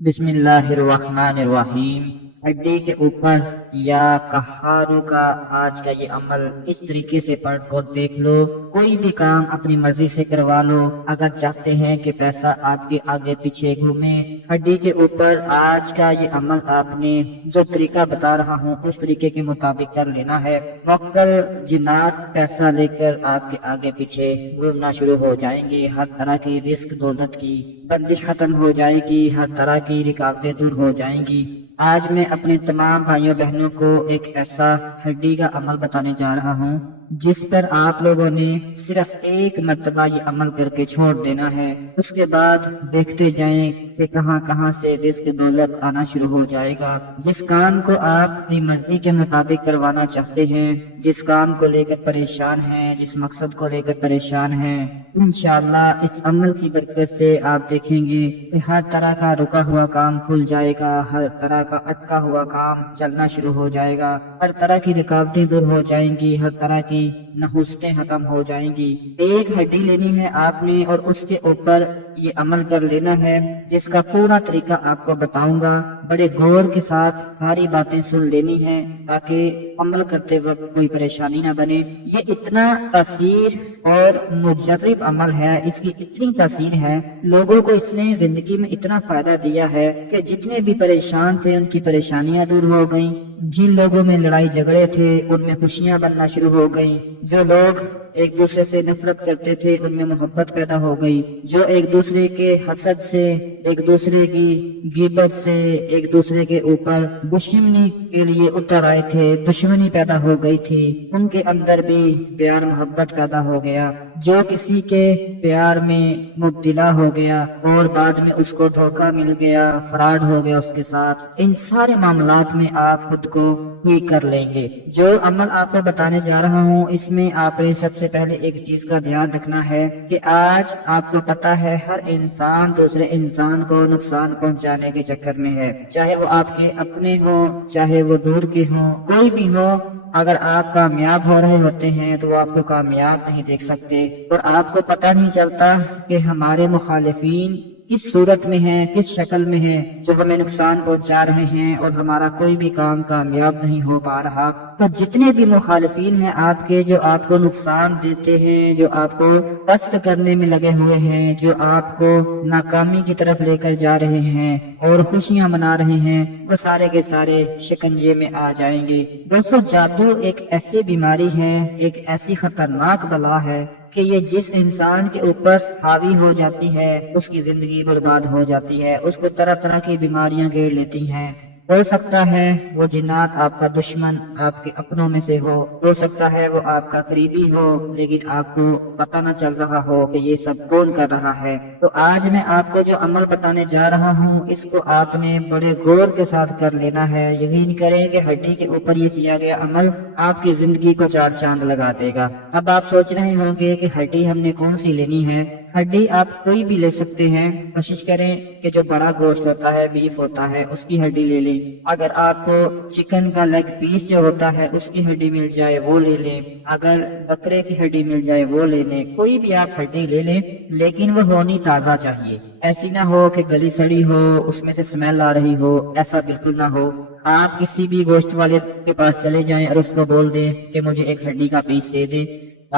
بسم اللہ الرحمن الرحیم۔ ہڈی کے اوپر یا کہارو کا آج کا یہ عمل اس طریقے سے پڑھ کر دیکھ لو۔ کوئی بھی کام اپنی مرضی سے کروا لو۔ اگر چاہتے ہیں کہ پیسہ آپ کے آگے پیچھے گھومے، ہڈی کے اوپر آج کا یہ عمل آپ نے جو طریقہ بتا رہا ہوں اس طریقے کے مطابق کر لینا ہے۔ موکل جنات پیسہ لے کر آپ کے آگے پیچھے گھومنا شروع ہو جائیں گے۔ ہر طرح کی رزق دولت کی بندش ختم ہو جائے گی، ہر طرح کی رکاوٹیں دور ہو جائیں گی۔ آج میں اپنے تمام بھائیوں بہنوں کو ایک ایسا ہڈی کا عمل بتانے جا رہا ہوں جس پر آپ لوگوں نے صرف ایک مرتبہ یہ عمل کر کے چھوڑ دینا ہے۔ اس کے بعد دیکھتے جائیں کہ کہاں کہاں سے رزق دولت آنا شروع ہو جائے گا۔ جس کام کو آپ اپنی مرضی کے مطابق کروانا چاہتے ہیں، جس کام کو لے کر پریشان ہیں، جس مقصد کو لے کر پریشان ہیں، انشاءاللہ اس عمل کی برکت سے آپ دیکھیں گے کہ ہر طرح کا رکا ہوا کام کھل جائے گا، ہر طرح کا اٹکا ہوا کام چلنا شروع ہو جائے گا، ہر طرح کی رکاوٹیں دور ہو جائیں گی، ہر طرح کی نحوستیں ختم ہو جائیں گی۔ ایک ہڈی لینی ہے آپ نے اور اس کے اوپر یہ عمل کر لینا ہے جس کا پورا طریقہ آپ کو بتاؤں گا۔ بڑے غور کے ساتھ ساری باتیں سن لینی ہیں تاکہ عمل کرتے وقت کوئی پریشانی نہ بنے۔ یہ اتنا تاثیر اور مجرب عمل ہے، اس کی اتنی تاثیر ہے، لوگوں کو اس نے زندگی میں اتنا فائدہ دیا ہے کہ جتنے بھی پریشان تھے ان کی پریشانیاں دور ہو گئیں، جن لوگوں میں لڑائی جھگڑے تھے ان میں خوشیاں بننا شروع ہو گئیں، جو لوگ ایک دوسرے سے نفرت کرتے تھے ان میں محبت پیدا ہو گئی، جو ایک دوسرے کے حسد سے، ایک دوسرے کی غیبت سے، ایک دوسرے کے اوپر دشمنی کے لیے اتر آئے تھے، دشمنی پیدا ہو گئی تھی، ان کے اندر بھی پیار محبت پیدا ہو گیا۔ جو کسی کے پیار میں مبتلا ہو گیا اور بعد میں اس کو دھوکہ مل گیا، فراڈ ہو گیا اس کے ساتھ، ان سارے معاملات میں آپ خود کو ٹھیک کر لیں گے۔ جو عمل آپ کو بتانے جا رہا ہوں اس میں آپ نے سب سے پہلے ایک چیز کا دھیان رکھنا ہے کہ آج آپ کو پتا ہے ہر انسان دوسرے انسان کو نقصان پہنچانے کے چکر میں ہے، چاہے وہ آپ کے اپنے ہوں چاہے وہ دور کے ہوں، کوئی بھی ہو۔ اگر آپ کامیاب ہو رہے ہوتے ہیں تو وہ آپ کو کامیاب نہیں دیکھ سکتے، اور آپ کو پتہ نہیں چلتا کہ ہمارے مخالفین کس صورت میں ہیں، کس شکل میں ہیں، جو ہمیں نقصان پہنچا رہے ہیں اور ہمارا کوئی بھی کام کامیاب نہیں ہو پا رہا۔ تو جتنے بھی مخالفین ہیں آپ کے، جو آپ کو نقصان دیتے ہیں، جو آپ کو پست کرنے میں لگے ہوئے ہیں، جو آپ کو ناکامی کی طرف لے کر جا رہے ہیں اور خوشیاں منا رہے ہیں، وہ سارے کے سارے شکنجے میں آ جائیں گے۔ دوستو، جادو ایک ایسی بیماری ہے، ایک ایسی خطرناک بلا ہے کہ یہ جس انسان کے اوپر حاوی ہو جاتی ہے اس کی زندگی برباد ہو جاتی ہے، اس کو طرح طرح کی بیماریاں گھیر لیتی ہیں۔ ہو سکتا ہے وہ جنات آپ کا دشمن آپ کے اپنوں میں سے ہو سکتا ہے وہ آپ کا قریبی ہو، لیکن آپ کو پتہ نہ چل رہا ہو کہ یہ سب کون کر رہا ہے۔ تو آج میں آپ کو جو عمل بتانے جا رہا ہوں اس کو آپ نے بڑے غور کے ساتھ کر لینا ہے۔ یقین کریں کہ ہڈی کے اوپر یہ کیا گیا عمل آپ کی زندگی کو چار چاند لگا دے گا۔ اب آپ سوچ رہے ہوں گے کہ ہڈی ہم نے کون سی لینی ہے؟ ہڈی آپ کوئی بھی لے سکتے ہیں، کوشش کریں کہ جو بڑا گوشت ہوتا ہے، بیف ہوتا ہے، اس کی ہڈی لے لیں۔ اگر آپ کو چکن کا لیگ پیس جو ہوتا ہے اس کی ہڈی مل جائے وہ لے لیں، اگر بکرے کی ہڈی مل جائے وہ لے لیں، کوئی بھی آپ ہڈی لے لیں، لیکن وہ ہونی تازہ چاہیے۔ ایسی نہ ہو کہ گلی سڑی ہو، اس میں سے اسمیل آ رہی ہو، ایسا بالکل نہ ہو۔ آپ کسی بھی گوشت والے کے پاس چلے جائیں اور اس کو بول دیں کہ مجھے ایک ہڈی کا پیس دے دے،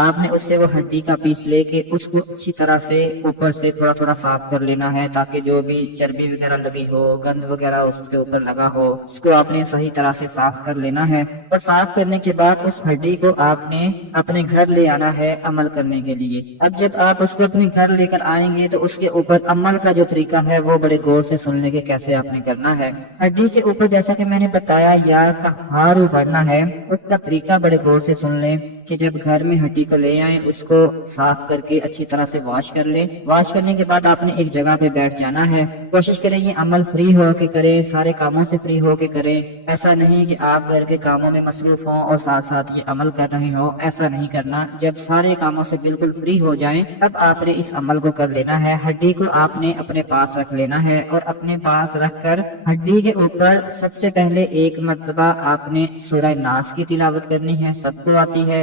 آپ نے اس سے وہ ہڈی کا پیس لے کے اس کو اچھی طرح سے اوپر سے تھوڑا تھوڑا صاف کر لینا ہے تاکہ جو بھی چربی وغیرہ لگی ہو، گند وغیرہ اس کے اوپر لگا ہو، اس کو آپ نے صحیح طرح سے صاف کر لینا ہے۔ اور صاف کرنے کے بعد اس ہڈی کو آپ نے اپنے گھر لے آنا ہے عمل کرنے کے لیے۔ اب جب آپ اس کو اپنے گھر لے کر آئیں گے تو اس کے اوپر عمل کا جو طریقہ ہے وہ بڑے غور سے سن لیں گے کیسے آپ نے کرنا ہے۔ ہڈی کے اوپر جیسا کہ میں نے بتایا یا کہارو بھرنا ہے، اس کا طریقہ بڑے غور سے سن لیں کہ جب گھر میں ہڈی کو لے آئیں اس کو صاف کر کے اچھی طرح سے واش کر لیں۔ واش کرنے کے بعد آپ نے ایک جگہ پہ بیٹھ جانا ہے۔ کوشش کریں یہ عمل فری ہو کے کریں، سارے کاموں سے فری ہو کے کریں۔ ایسا نہیں کہ آپ گھر کے کاموں میں مصروف ہوں اور ساتھ ساتھ یہ عمل کر رہے ہوں، ایسا نہیں کرنا۔ جب سارے کاموں سے بالکل فری ہو جائیں تب آپ نے اس عمل کو کر لینا ہے۔ ہڈی کو آپ نے اپنے پاس رکھ لینا ہے اور اپنے پاس رکھ کر ہڈی کے اوپر سب سے پہلے ایک مرتبہ آپ نے سورہ ناس کی تلاوت کرنی ہے، سب کو آتی ہے،